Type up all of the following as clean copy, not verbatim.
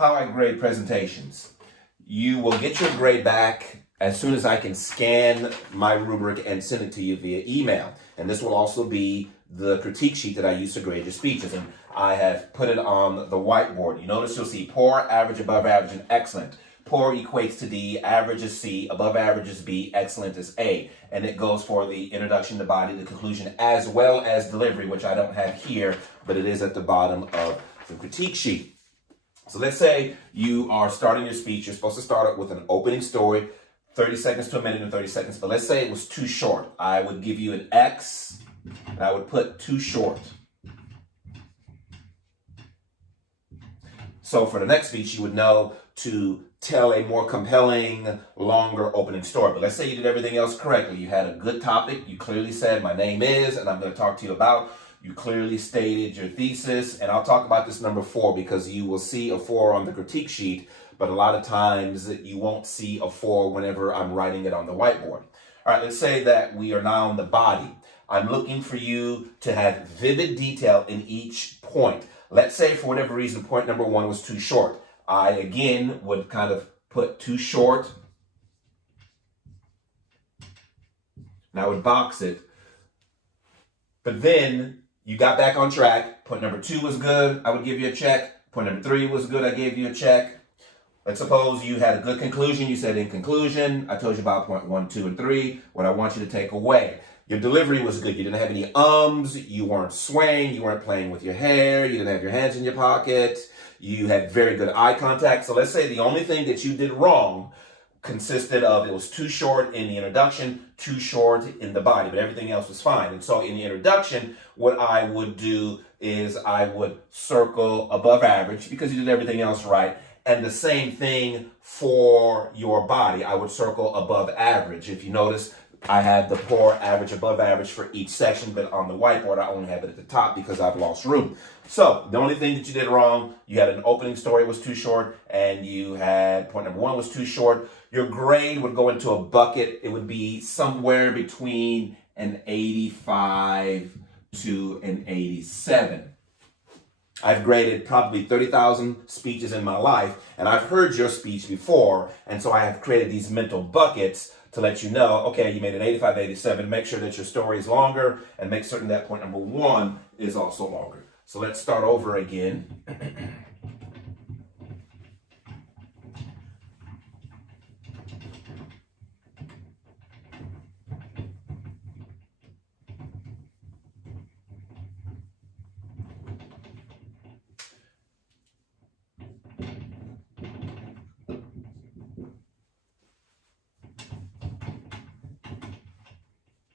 how I grade presentations. You will get your grade back as soon as I can scan my rubric and send it to you via email. And this will also be the critique sheet that I use to grade your speeches. And I have put it on the whiteboard. You notice you'll see poor, average, above average, and excellent. Poor equates to D, average is C, above average is B, excellent is A. And it goes for the introduction, the body, the conclusion, as well as delivery, which I don't have here, but it is at the bottom of the critique sheet. So let's say you are starting your speech. You're supposed to start it with an opening story, 30 seconds to a minute and 30 seconds. But let's say it was too short. I would give you an X, and I would put too short. So for the next speech, you would know to tell a more compelling, longer opening story. But let's say you did everything else correctly. You had a good topic. You clearly said, my name is, and I'm going to talk to you about. You clearly stated your thesis. And I'll talk about this number 4 because you will see a 4 on the critique sheet. But a lot of times you won't see a 4 whenever I'm writing it on the whiteboard. All right, let's say that we are now on the body. I'm looking for you to have vivid detail in each point. Let's say for whatever reason, point number 1 was too short. I, again, would kind of put too short. And I would box it. But then you got back on track. Point number 2 was good. I would give you a check. Point number 3 was good. I gave you a check. Let's suppose you had a good conclusion. You said in conclusion, I told you about point 1, 2, and 3, what I want you to take away. Your delivery was good. You didn't have any ums. You weren't swaying. You weren't playing with your hair. You didn't have your hands in your pocket. You had very good eye contact. So let's say the only thing that you did wrong consisted of it was too short in the introduction, too short in the body, but everything else was fine. And so in the introduction, what I would do is I would circle above average because you did everything else right. And the same thing for your body. I would circle above average. If you notice, I have the poor, average, above average for each section, but on the whiteboard, I only have it at the top because I've lost room. So the only thing that you did wrong, you had an opening story was too short, and you had point number 1 was too short. Your grade would go into a bucket. It would be somewhere between an 85 to an 87. I've graded probably 30,000 speeches in my life, and I've heard your speech before, and so I have created these mental buckets to let you know, okay, you made an 85, 87, make sure that your story is longer, and make certain that point number 1 is also longer. So let's start over again.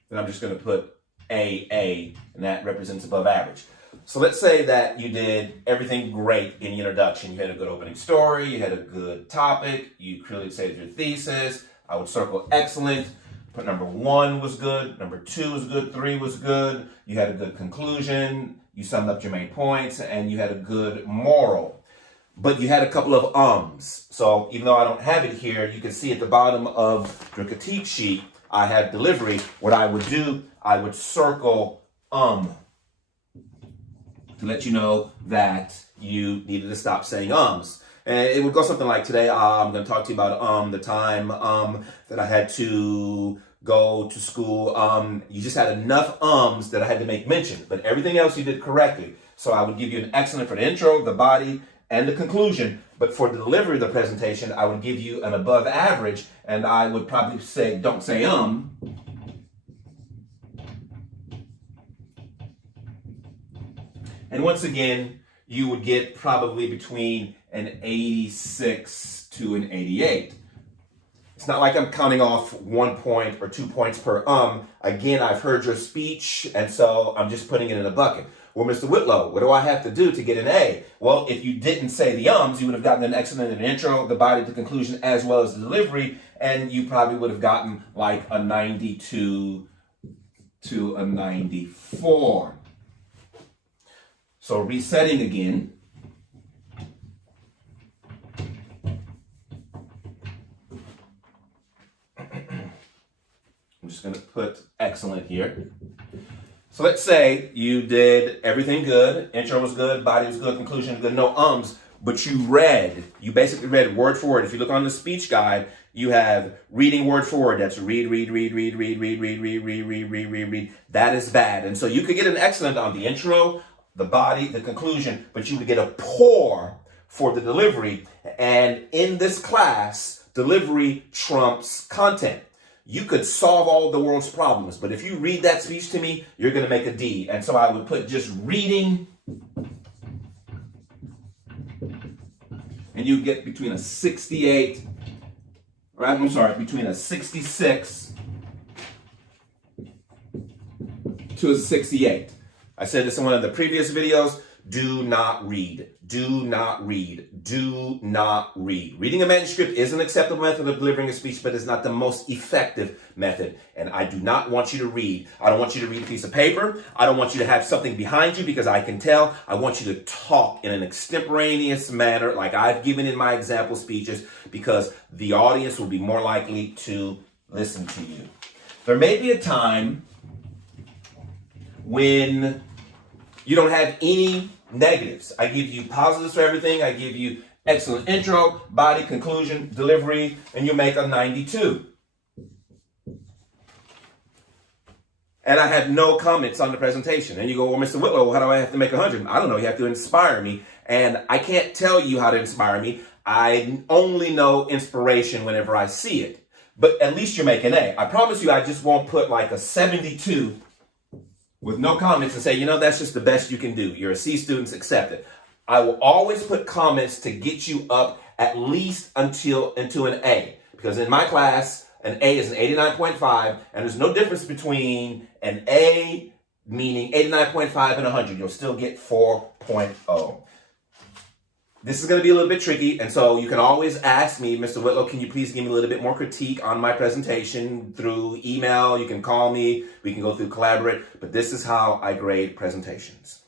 Then I'm just going to put AA, and that represents above average. So let's say that you did everything great in the introduction. You had a good opening story, you had a good topic, you clearly stated your thesis. I would circle excellent. Point number 1 was good, number 2 was good, 3 was good. You had a good conclusion, you summed up your main points, and you had a good moral. But you had a couple of ums. So even though I don't have it here, you can see at the bottom of the critique sheet, I have delivery. What I would do, I would circle to let you know that you needed to stop saying ums. And it would go something like, today I'm going to talk to you about the time that I had to go to school. You just had enough ums that I had to make mention, but everything else you did correctly. So I would give you an excellent for the intro, the body, and the conclusion. But for the delivery of the presentation, I would give you an above average, and I would probably say, don't say And once again, you would get probably between an 86 to an 88. It's not like I'm counting off 1 point or 2 points per Again, I've heard your speech, and so I'm just putting it in a bucket. Well, Mr. Whitlow, what do I have to do to get an A? Well, if you didn't say the ums, you would have gotten an excellent in the intro, the body, the conclusion, as well as the delivery, and you probably would have gotten like a 92 to a 94. So resetting again. I'm just going to put excellent here. So let's say you did everything good, intro was good, body was good, conclusion good, no ums, but you basically read word for word. If you look on the speech guide, you have reading word for word. That's read. That is bad. And so you could get an excellent on the intro, the body, the conclusion, but you would get a poor for the delivery. And in this class, delivery trumps content. You could solve all the world's problems, but if you read that speech to me, you're going to make a D. And so I would put just reading, and you get between a 68, between a 66 to a 68. I said this in one of the previous videos. Do not read. Do not read. Do not read. Reading a manuscript is an acceptable method of delivering a speech, but it's not the most effective method. And I do not want you to read. I don't want you to read a piece of paper. I don't want you to have something behind you because I can tell. I want you to talk in an extemporaneous manner like I've given in my example speeches because the audience will be more likely to listen to you. There may be a time when you don't have any negatives. I give you positives for everything. I give you excellent intro, body, conclusion, delivery, and you make a 92. And I have no comments on the presentation. And you go, well, Mr. Whitlow, how do I have to make 100? I don't know. You have to inspire me. And I can't tell you how to inspire me. I only know inspiration whenever I see it. But at least you're making A. I promise you I just won't put like a 72 with no comments and say, that's just the best you can do. You're a C student, accept it. I will always put comments to get you up at least into an A. Because in my class, an A is an 89.5, and there's no difference between an A, meaning 89.5 and 100. You'll still get 4.0. This is going to be a little bit tricky, and so you can always ask me, Mr. Whitlow, can you please give me a little bit more critique on my presentation through email? You can call me. We can go through Collaborate, but this is how I grade presentations.